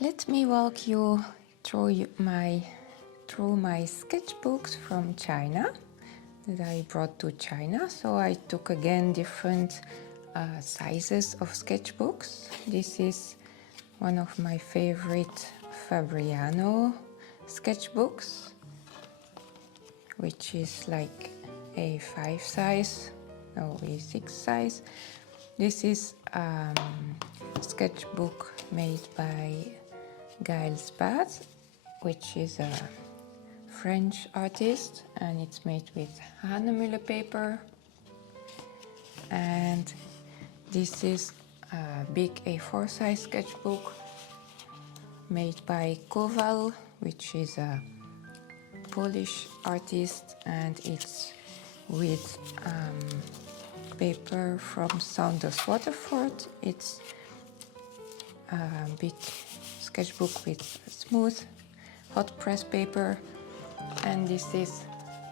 Let me walk you through my sketchbooks from China that I brought to China. So I took again different sizes of sketchbooks. This is one of my favorite Fabriano sketchbooks, which is like A5 size, no, A6 size. This is a sketchbook made by Giles Bath, which is a French artist, and it's made with Hanemühle paper. And this is a big A4 size sketchbook made by Kowal, which is a Polish artist, and it's with paper from Saunders Waterford. It's a big sketchbook with smooth hot press paper, and this is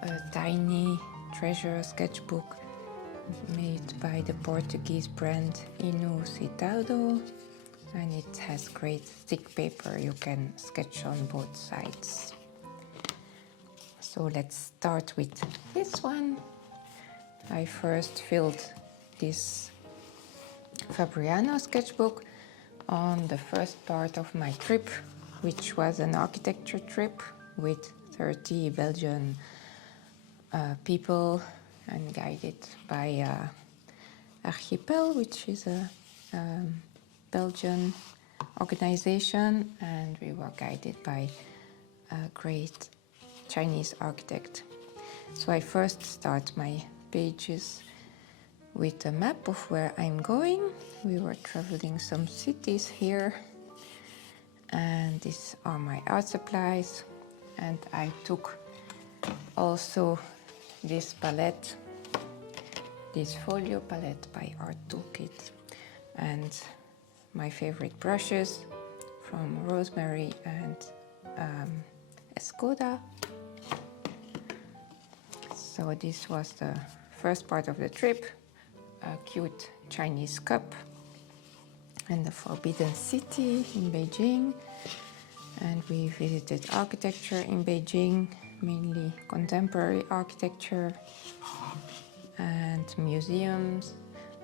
a tiny treasure sketchbook made by the Portuguese brand Inusitado, and it has great thick paper. You can sketch on both sides. So let's start with this one. I first filled this Fabriano sketchbook on the first part of my trip, which was an architecture trip with 30 Belgian people and guided by Archipel, which is a Belgian organization, and we were guided by a great Chinese architect. So I first start my pages with a map of where I'm going. We were traveling some cities here, and these are my art supplies. And I took also this palette, this folio palette by Art Toolkit, and my favorite brushes from Rosemary and Escoda. So this was the first part of the trip, a cute Chinese cup, and the Forbidden City in Beijing. And we visited architecture in Beijing, mainly contemporary architecture and museums.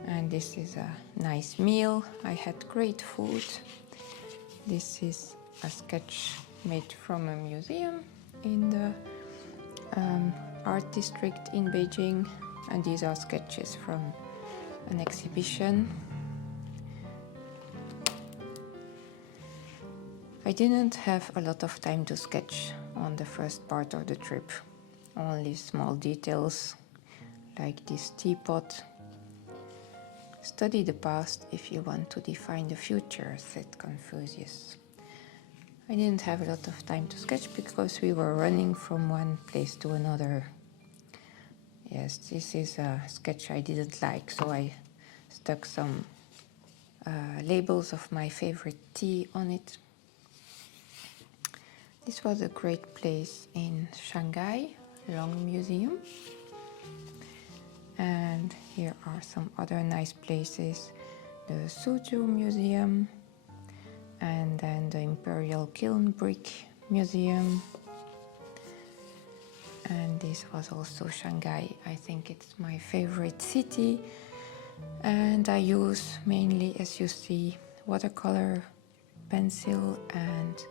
And this is a nice meal. I had great food. This is a sketch made from a museum in the art district in Beijing, and these are sketches from an exhibition. I didn't have a lot of time to sketch on the first part of the trip, only small details like this teapot. Study the past if you want to define the future, said Confucius. I didn't have a lot of time to sketch because we were running from one place to another. Yes, this is a sketch I didn't like, so I stuck some labels of my favorite tea on it. This was a great place in Shanghai, Long Museum. And here are some other nice places, the Suzhou Museum, and then the Imperial Kiln Brick Museum. And this was also Shanghai. I think it's my favorite city. And I use mainly, as you see, watercolor pencil and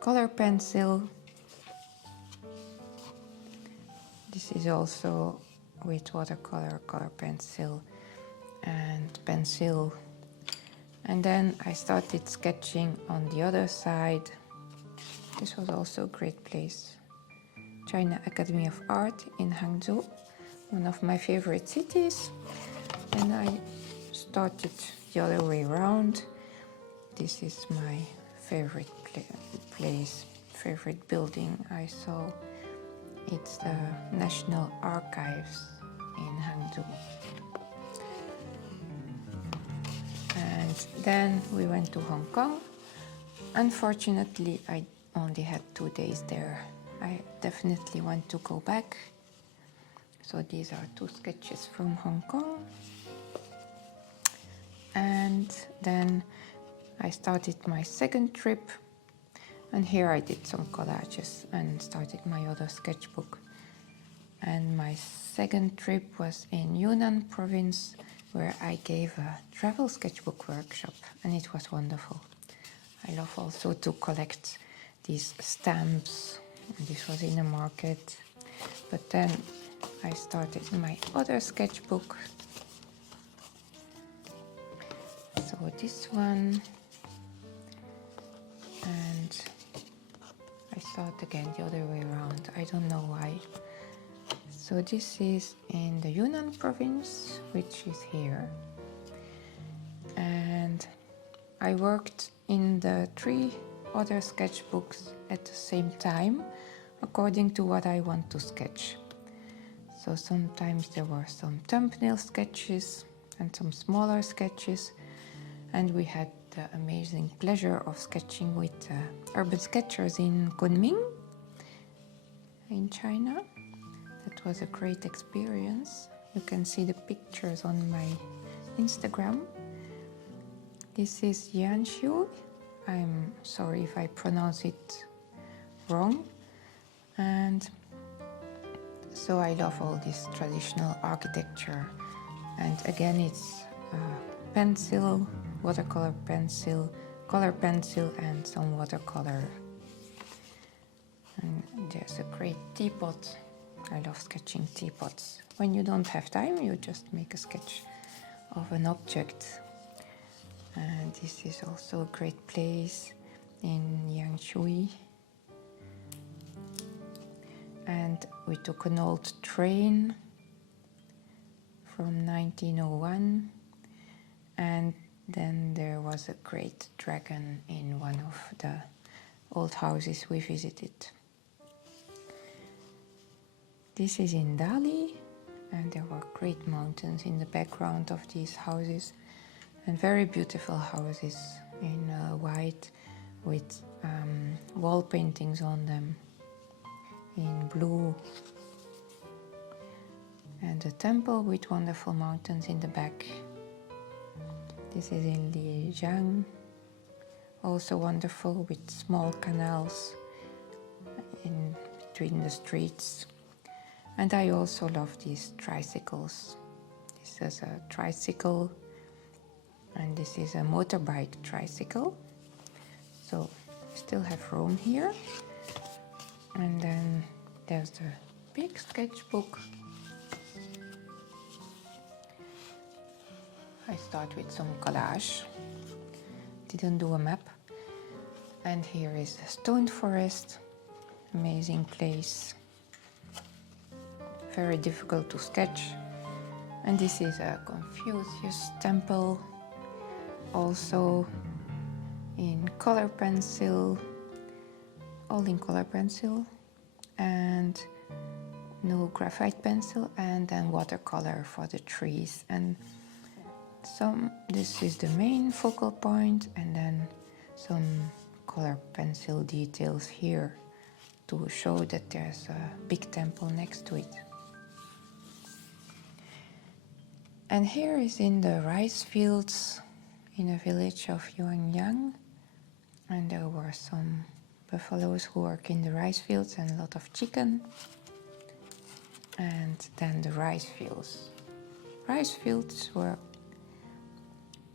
color pencil. This is also with watercolor, color pencil, and pencil. And then I started sketching on the other side. This was also a great place. China Academy of Art in Hangzhou, one of my favorite cities. And I started the other way around. This is my favorite place, favorite building I saw. It's the National Archives in Hangzhou. And then we went to Hong Kong. Unfortunately, I only had 2 days there. I definitely want to go back. So these are 2 sketches from Hong Kong. And then I started my second trip, and here I did some collages and started my other sketchbook. And my second trip was in Yunnan province, where I gave a travel sketchbook workshop, and it was wonderful. I love also to collect these stamps. This was in a market, but then I started my other sketchbook. So this one, and I start again the other way around. I don't know why. So this is in the Yunnan province, which is here. And I worked in the 3 other sketchbooks at the same time, according to what I want to sketch. So sometimes there were some thumbnail sketches and some smaller sketches, and we had the amazing pleasure of sketching with urban sketchers in Kunming in China. That was a great experience. You can see the pictures on my Instagram. This is Yanshu. I'm sorry if I pronounce it wrong. And so I love all this traditional architecture. And again, it's pencil, watercolor pencil, color pencil, and some watercolor. And there's a great teapot. I love sketching teapots. When you don't have time, you just make a sketch of an object. And this is also a great place in Yangshui. And we took an old train from 1901, and then there was a great dragon in one of the old houses we visited. This is in Dali, and there were great mountains in the background of these houses, and very beautiful houses in white with wall paintings on them in blue, and a temple with wonderful mountains in the back. This is in Lijiang, also wonderful with small canals in between the streets. And I also love these tricycles. This is a tricycle, and this is a motorbike tricycle. So we still have room here. And then there's the big sketchbook. I start with some collage. Didn't do a map. And here is the stone forest. Amazing place. Very difficult to sketch. And this is a Confucius temple, also in color pencil, all in color pencil, and no graphite pencil, and then watercolor for the trees. And this is the main focal point, and then some color pencil details here to show that there's a big temple next to it. And here is in the rice fields in a village of Yuanyang, and there were some buffaloes who work in the rice fields and a lot of chicken. And then the rice fields. Rice fields were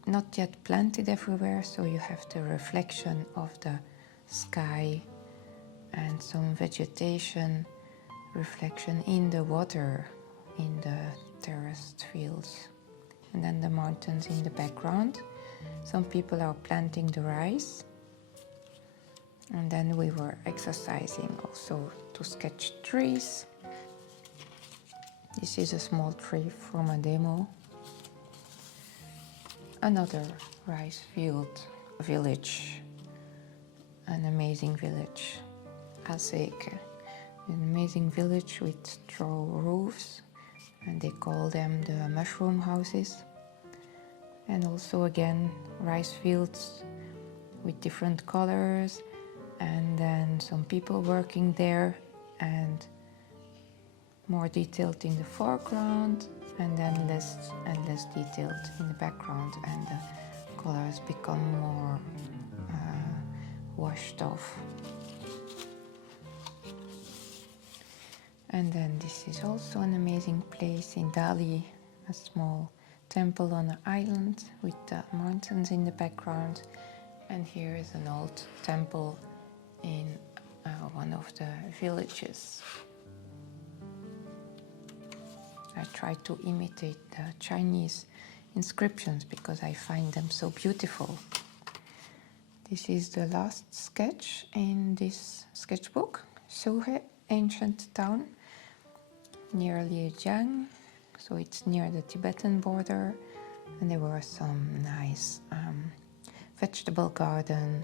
not yet planted everywhere, so you have the reflection of the sky and some vegetation reflection in the water in the terraced fields. And then the mountains in the background. Some people are planting the rice. And then we were exercising also to sketch trees. This is a small tree from a demo. Another rice field village, an amazing village, Aseke, an amazing village with straw roofs, and they call them the mushroom houses. And also again rice fields with different colors, and then some people working there, and more detailed in the foreground, and then less and less detailed in the background, and the colors become more washed off. And then this is also an amazing place in Dali, a small temple on an island with the mountains in the background. And here is an old temple in one of the villages. I try to imitate the Chinese inscriptions because I find them so beautiful. This is the last sketch in this sketchbook, Suhe, ancient town near Lijiang, so it's near the Tibetan border, and there were some nice vegetable garden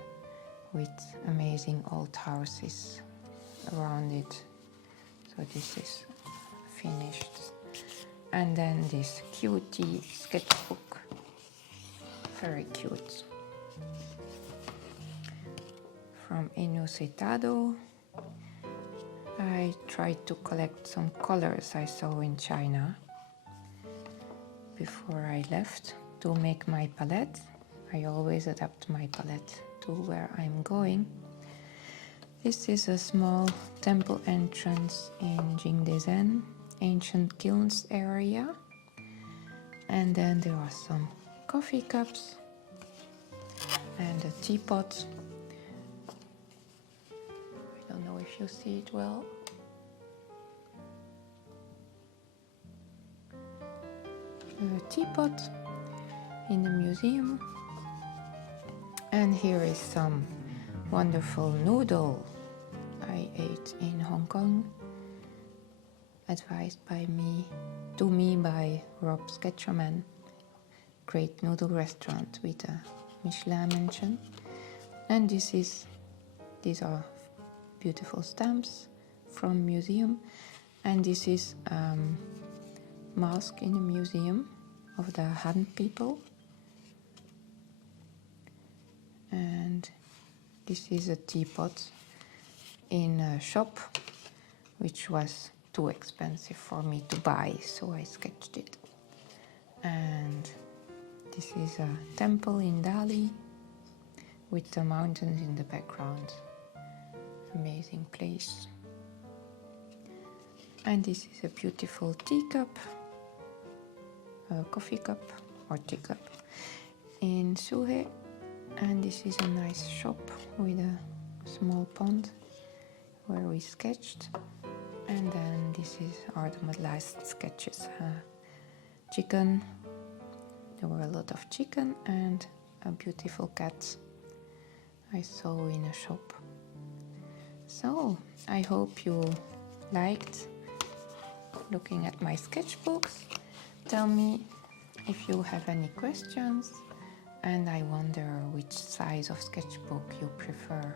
with amazing old houses around it. So this is finished. And then this cutie sketchbook, very cute, from Inusitado. I tried to collect some colors I saw in China before I left to make my palette. I always adapt my palette to where I'm going. This is a small temple entrance in Jingdezhen, ancient kilns area. And then there are some coffee cups and a teapot. I don't know if you see it well. A teapot in the museum. And here is some wonderful noodle I ate in Hong Kong, advised to me by Rob Sketcherman. Great noodle restaurant with a Michelin mention. And these are beautiful stamps from museum. And this is mask in the museum of the Han people. And this is a teapot in a shop which was too expensive for me to buy, so I sketched it. And this is a temple in Dali with the mountains in the background. Amazing place. And this is a beautiful teacup, a coffee cup or teacup in Suhe. And this is a nice shop with a small pond where we sketched. And then are the last sketches. Chicken, there were a lot of chicken and a beautiful cat I saw in a shop. So I hope you liked looking at my sketchbooks. Tell me if you have any questions, and I wonder which size of sketchbook you prefer.